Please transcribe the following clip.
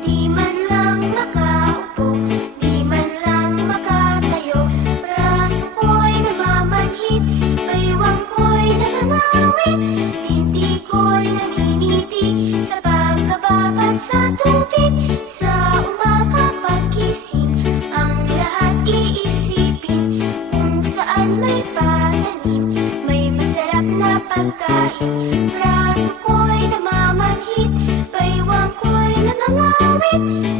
Di man lang makaupo, di man lang makatayo. Braso ko'y namamanhid, baywang ko'y nangangawit. Binti ko'y nangingitig sa pagkababad sa tubig. Sa umaga pagkising, ang lahat iisipin kung saan may pananim, may masarap na pagkain. Braso ko'y namamanhid, baywang ko'y nangangawit.